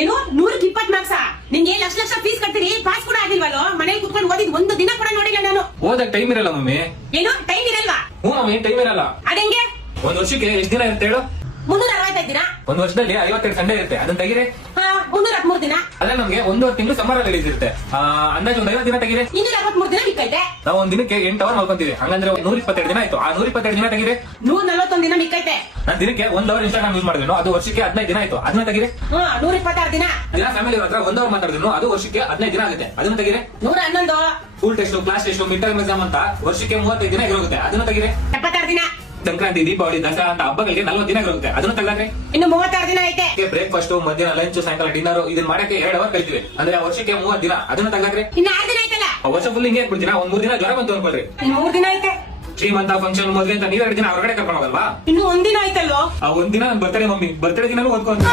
ಏನು 120 ಮಾರ್ಕ್ಸ್? ನಿಂಗೆ lakh lakh fees ಕಟ್ತೀರಿ, pass ಕೂಡ ಆಗಿಲ್ವಲ್ಲೋ? ಮನೇಲಿ ಕುತ್ಕೊಂಡು ಓದಿದ್ ಒಂದು ದಿನ ಕೂಡ ನೋಡಿಲ್ಲ ನಾನು. ಓದಕ್ ಟೈಮ್ ಇರಲ್ಲ ಮಮ್ಮಿ. ಏನು ಟೈಮ್ ಇರಲ್ವಾ? ಹ್ಞೂ ಮಮ್ಮಿ, ಟೈಮ್ ಇರಲ್ಲ. ಅದಂಗೆ? ಒಂದ್ ವರ್ಷಕ್ಕೆ ಎಷ್ಟ್ ದಿನ ಇರುತ್ತೆ ಹೇಳು? 365 ದಿನ. ಒಂದ್ ವರ್ಷದಲ್ಲಿ 52 ಸಂಡೇ ಇರುತ್ತೆ, ಅದನ್ನ ತೆಗಿರಿ. 313 ದಿನ. ಅಲ್ಲ, ನಮ್ಗೆ 1.5 ತಿಂಗಳು ಸಮ್ಮರ್ ಅಲ್ಲಿ ಇರುತ್ತೆ. ಅಂದಾಜು ಒಂದ್ 50 ದಿನ ತೆಗಿರಿ. 243 ದಿನ ಮಿಕ್ಕೈತೆ. ನಾವು ಒಂದ್ ದಿನಕ್ಕೆ 8 ಅವರ್ ಮಾಡ್ಕೊಂತೀವಿ, ಹಂಗಂದ್ರೆ 122 ದಿನ ಆಯ್ತು. ಆ 122 ದಿನ ತೆಗಿರಿ. 141 ದಿನ ಮಿಕ್ಕೈತೆ. ನಾನ್ ದಿನಕ್ಕೆ 1 ಅವರ್ ಇನ್ಸ್ಟಾಗ್ರಾಮ್ ಯೂಸ್ ಮಾಡಿದ್ರು, ಅದು ವರ್ಷಕ್ಕೆ 15 ದಿನ ಆಯ್ತು, ಅದನ್ನ ತೆಗಿರಿ. 126 ದಿನ. ದಿನ ಫ್ಯಾಮಿಲಿ ಹತ್ರ 1 ಅವರ್ ಮಾತಾಡಿದ್ರು, ಅದು ವರ್ಷಕ್ಕೆ 15 ದಿನ ಆಗುತ್ತೆ, ಅದನ್ನ ತೆಗಿರಿ. 111. School test, class test, mid term exam ಅಂತ ವರ್ಷಕ್ಕೆ 35 ದಿನ ಇರುತ್ತೆ, ಅದನ್ನ ತೆಗಿರಿ. 76 ದಿನ. ಸಂಕ್ರಾಂತಿ, ದೀಪಾವಳಿ, ದಸರಾ ಅಂತ ಹಬ್ಬಗಳಿಗೆ 40 ದಿನ ಇರುತ್ತೆ, ಅದನ್ನ ತೆಗ್ದಾಕ್ರಿ. ಇನ್ನು 36 ದಿನ ಐತೆ. ಬ್ರೇಕ್ಫಾಸ್ಟ್, ಮಧ್ಯಾಹ್ನ ಲಂಚ್, ಸಾಯಂಕಾಲ ಡಿನ್ನರ್ ಇದನ್ನ ಮಾಡಕ್ಕೆ 2 ಅವರ್ ಕಳಿತೀವಿ, ಅಂದ್ರೆ ವರ್ಷಕ್ಕೆ 30 ದಿನ, ಅದನ್ನ ತೆಗ್ದಾಕ್ರಿ. ಇನ್ನು 6 ದಿನ ಐತಲ್ಲ? ವರ್ಷ ಫುಲ್ ಹಿಂಗೆ ಬಿಡ್ತೀನ, ಒಂದ್ 3 ದಿನ ಜ್ವರ ಬಂತು ಅನ್ಕೊಳ್ರಿ. ಇನ್ನು 3 ದಿನ ಐತೆ. ಶ್ರೀಮಂತ, ಫಂಕ್ಷನ್, ಮದ್ವೆ ಅಂತ ನೀವ್ 2 ದಿನ ಹೊರಗಡೆ ಕರ್ಕೊಂಡು ಹೋಗಲ್ವಾ? ಇನ್ನು 1 ದಿನ ಐತಲ್ಲೋ? ಆ ಒಂದ್ ದಿನ ನನ್ ಬರ್ತಡೇ ಮಮ್ಮಿ, ಬರ್ತಡೇ ದಿನನೂ ಓದ್ಕೊಂಡು